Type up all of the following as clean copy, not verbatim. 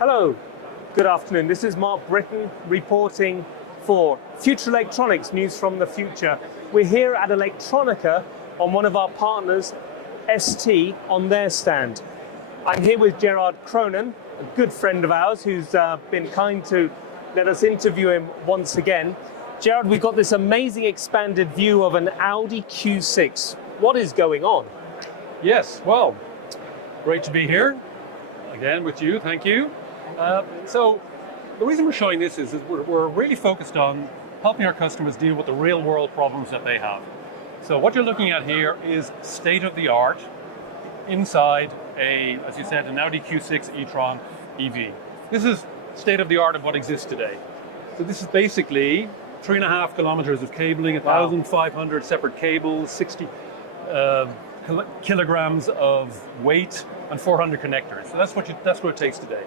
Hello, good afternoon. This is Mark Britton reporting for Future Electronics, news from the future. We're here at Electronica on one of our partners, ST, on their stand. I'm here with Gerard Cronin, a good friend of ours who's been kind to let us interview him once again. Gerard, we've got this amazing expanded view of an Audi Q6. What is going on? Yes, well, great to be here again with you, thank you. So the reason we're showing this is we're really focused on helping our customers deal with the real world problems that they have. So what you're looking at here is state-of-the-art inside as you said, an Audi Q6 e-tron EV. This is state-of-the-art of what exists today. So this is basically 3.5 kilometers of cabling, 1,500 separate cables, 60 kilograms of weight, and 400 connectors. So that's what it takes today.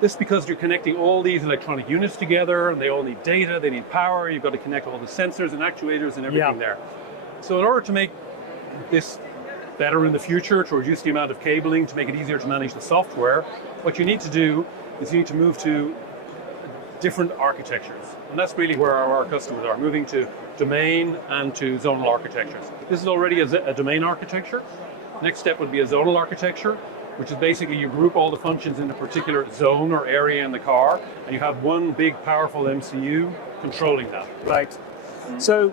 This is because you're connecting all these electronic units together, and they all need data, they need power, you've got to connect all the sensors and actuators and everything there. So in order to make this better in the future, to reduce the amount of cabling, to make it easier to manage the software, what you need to do is you need to move to different architectures. And that's really where our customers are, moving to domain and to zonal architectures. This is already a domain architecture. Next step would be a zonal architecture, which is basically you group all the functions in a particular zone or area in the car, and you have one big powerful MCU controlling that. Right. So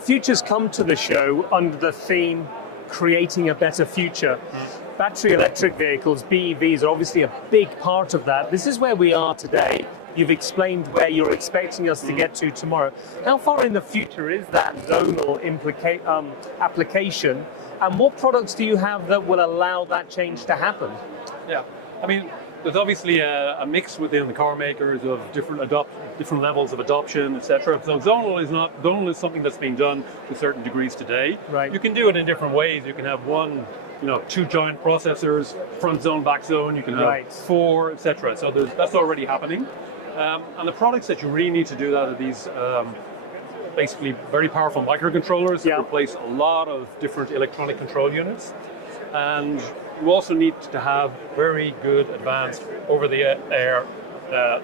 Future's come to the show under the theme, creating a better future. Battery electric vehicles, BEVs, are obviously a big part of that. This is where we are today. You've explained where you're expecting us to get to tomorrow. How far in the future is that zonal application? And what products do you have that will allow that change to happen? Yeah, I mean, there's obviously a mix within the car makers of different levels of adoption, etc. So zonal is something that's being done to certain degrees today. Right. You can do it in different ways. You can have two giant processors, front zone, back zone. You can have 4, etc. So that's already happening. And the products that you really need to do that are these basically very powerful microcontrollers that replace a lot of different electronic control units. And you also need to have very good advanced over-the-air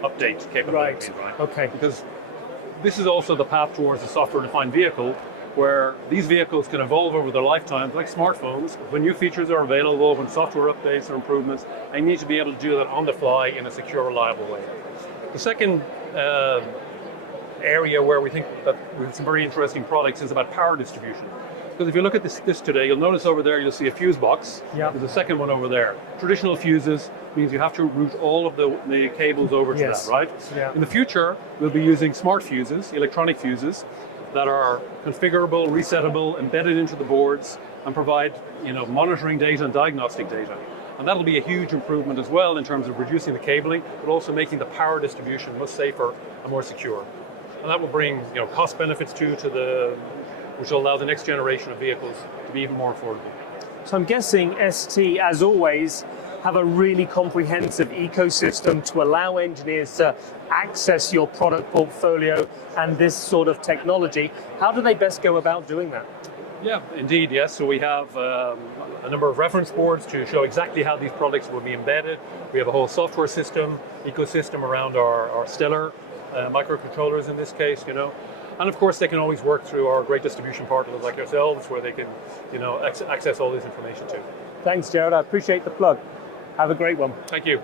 update capability. Right? Okay. Because this is also the path towards a software-defined vehicle, where these vehicles can evolve over their lifetimes, like smartphones. When new features are available, when software updates or improvements, they need to be able to do that on the fly in a secure, reliable way. The second area where we think that we have some very interesting products is about power distribution. Because if you look at this today, you'll notice over there you'll see a fuse box. There's a second one over there. Traditional fuses means you have to route all of the cables over to that, right? In the future, we'll be using smart fuses, electronic fuses, that are configurable, resettable, embedded into the boards, and provide monitoring data and diagnostic data. And that'll be a huge improvement as well in terms of reducing the cabling, but also making the power distribution much safer and more secure. And that will bring cost benefits which will allow the next generation of vehicles to be even more affordable. So I'm guessing ST, as always, have a really comprehensive ecosystem to allow engineers to access your product portfolio and this sort of technology. How do they best go about doing that? Yeah, indeed, yes. So we have a number of reference boards to show exactly how these products will be embedded. We have a whole software ecosystem around our stellar microcontrollers in this case, And of course, they can always work through our great distribution partners like yourselves, where they can, access all this information too. Thanks, Gerard. I appreciate the plug. Have a great one. Thank you.